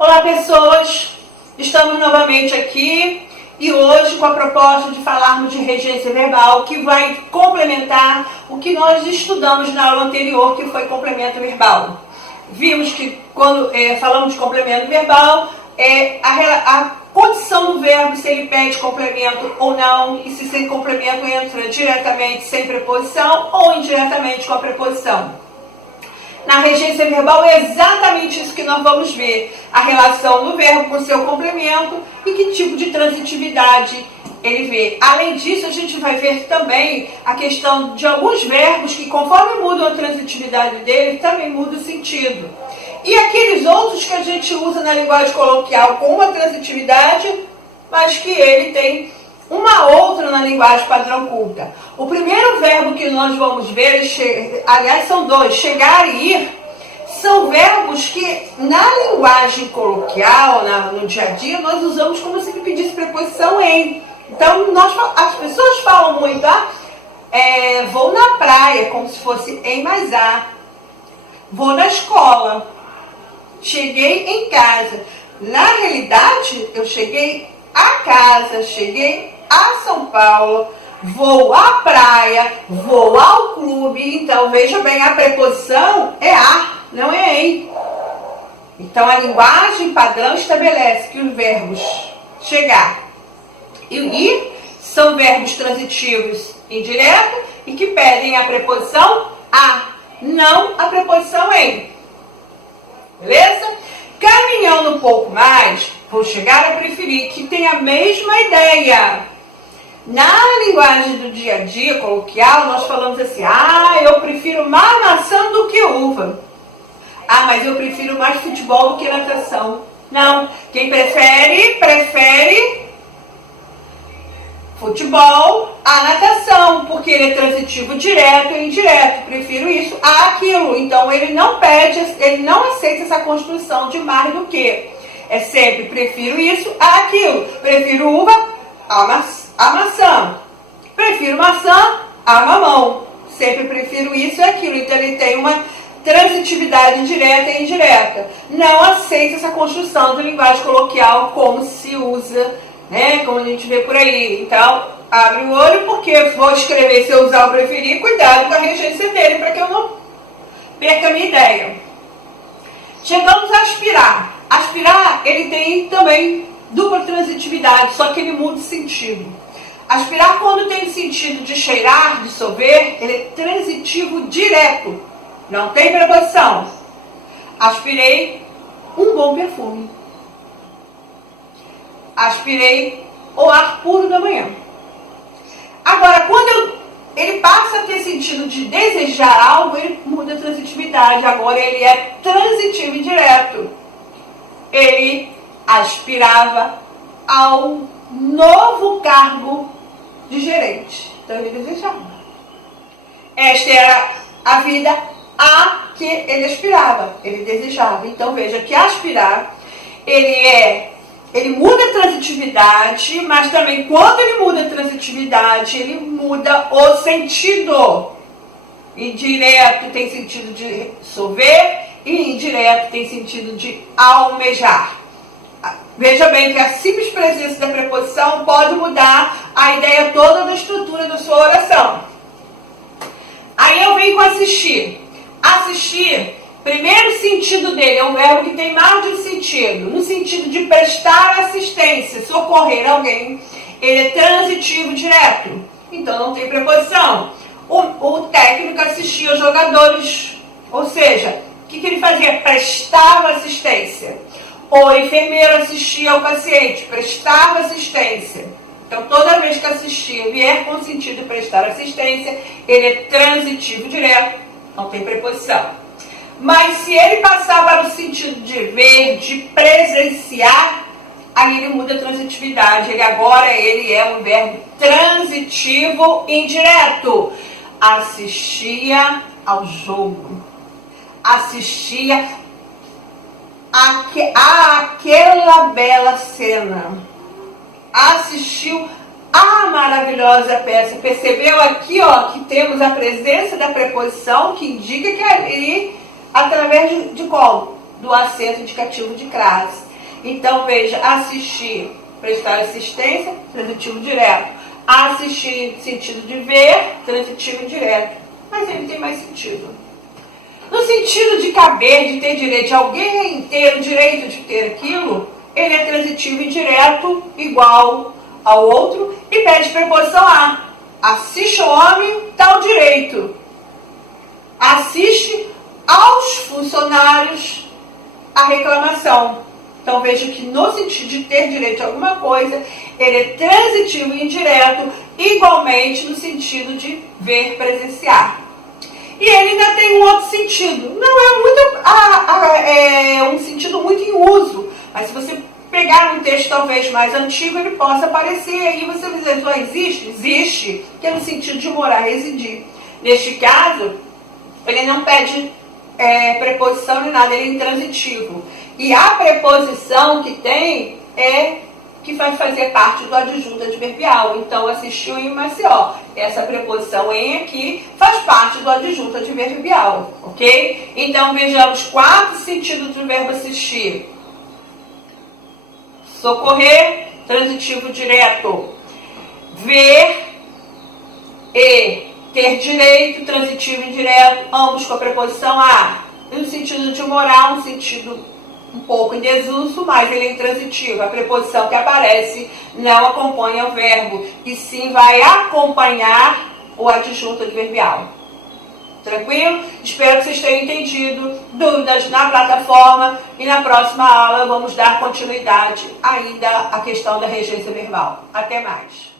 Olá pessoas, estamos novamente aqui e hoje com a proposta de falarmos de regência verbal, que vai complementar o que nós estudamos na aula anterior, que foi complemento verbal. Vimos que quando falamos de complemento verbal, a condição do verbo, se ele pede complemento ou não, e se esse complemento entra diretamente sem preposição ou indiretamente com a preposição. Na regência verbal é exatamente isso que nós vamos ver, a relação do verbo com seu complemento e que tipo de transitividade ele vê. Além disso, a gente vai ver também a questão de alguns verbos que, conforme mudam a transitividade dele, também muda o sentido. E aqueles outros que a gente usa na linguagem coloquial com uma transitividade, mas que ele tem uma outra na linguagem padrão culta. O primeiro verbo que nós vamos ver, aliás são dois, chegar e ir, são verbos que na linguagem coloquial, no dia a dia, nós usamos como se ele pedisse preposição em. Então as pessoas falam muito, vou na praia, como se fosse em mais a. Vou na escola. Cheguei em casa. Na realidade, eu cheguei a casa, cheguei a São Paulo, vou à praia, vou ao clube. Então, veja bem, a preposição é a, não é em. Então, a linguagem padrão estabelece que os verbos chegar e ir são verbos transitivos indiretos e que pedem a preposição a, não a preposição em. Beleza? Caminhando um pouco mais, vou chegar a preferir, que tem a mesma ideia. Na linguagem do dia a dia coloquial, nós falamos assim, eu prefiro mais maçã do que uva. Mas eu prefiro mais futebol do que natação. Não, quem prefere futebol a natação, porque ele é transitivo direto e indireto. Prefiro isso a aquilo. Então ele não pede, ele não aceita essa construção de mais do que. É sempre prefiro isso a aquilo. Prefiro uva a maçã. Prefiro maçã a mamão. Sempre prefiro isso e aquilo. Então ele tem uma transitividade direta e indireta. Não aceita essa construção de linguagem coloquial como se usa, como a gente vê por aí. Então, abre o olho, porque vou escrever, se eu usar o preferir, cuidado com a regência dele, para que eu não perca a minha ideia. Chegamos a aspirar. Aspirar, ele tem também dupla transitividade, só que ele muda o sentido. Aspirar, quando tem sentido de cheirar, de sorver, ele é transitivo direto. Não tem preposição. Aspirei um bom perfume. Aspirei o ar puro da manhã. Agora, quando ele passa a ter sentido de desejar algo, ele muda a transitividade. Agora ele é transitivo e direto. Ele aspirava ao novo cargo de gerente. Então ele desejava. Esta era a vida a que ele aspirava. Ele desejava. Então veja que aspirar, ele muda a transitividade, mas também quando ele muda a transitividade, ele muda o sentido. Indireto tem sentido de sorver e indireto tem sentido de almejar. Veja bem que a simples presença da preposição pode mudar a ideia toda da estrutura da sua oração. Aí eu venho com assistir. Assistir, primeiro sentido dele é um verbo que tem mais de um sentido. No sentido de prestar assistência, socorrer alguém. Ele é transitivo direto. Então não tem preposição. O técnico assistia aos jogadores. Ou seja, o que ele fazia? Prestava assistência. O enfermeiro assistia ao paciente. Prestava assistência. Então toda vez que assistir vier com o sentido de prestar assistência, ele é transitivo direto. Não tem preposição. Mas se ele passar para o sentido de ver, de presenciar, aí ele muda a transitividade. Ele agora é um verbo transitivo indireto. Assistia ao jogo. Assistia àquela bela cena. Assistiu a maravilhosa peça. Percebeu aqui, que temos a presença da preposição que indica que ali, através de qual? Do acento indicativo de crase. Então, veja, assistir, prestar assistência, transitivo direto. Assistir, sentido de ver, transitivo indireto. Mas ele tem mais sentido. No sentido de caber, de ter direito, de alguém ter o direito de ter aquilo, ele é transitivo indireto, igual ao outro, e pede preposição a. Assiste ao homem, tal direito. Assiste aos funcionários a reclamação. Então veja que no sentido de ter direito a alguma coisa, ele é transitivo e indireto, igualmente no sentido de ver, presenciar. E ele ainda tem um outro sentido. Não é muito um sentido muito em uso, mas se você pegar um texto talvez mais antigo, ele possa aparecer, e aí você vai dizer, só existe? Existe, que é no sentido de morar, residir. Neste caso, ele não pede preposição nem nada, ele é intransitivo. E a preposição que tem é que vai fazer parte do adjunto adverbial. Então, assistiu em Maceió. Essa preposição em aqui faz parte do adjunto adverbial, ok? Então, vejamos 4 sentidos do verbo assistir. Socorrer, transitivo direto. Ver e ter direito, transitivo indireto, ambos com a preposição a. No sentido de morar, um sentido um pouco em desuso, mas ele é intransitivo. A preposição que aparece não acompanha o verbo, e sim vai acompanhar o adjunto adverbial. Tranquilo? Espero que vocês tenham entendido. Dúvidas na plataforma, e na próxima aula vamos dar continuidade ainda à questão da regência verbal. Até mais!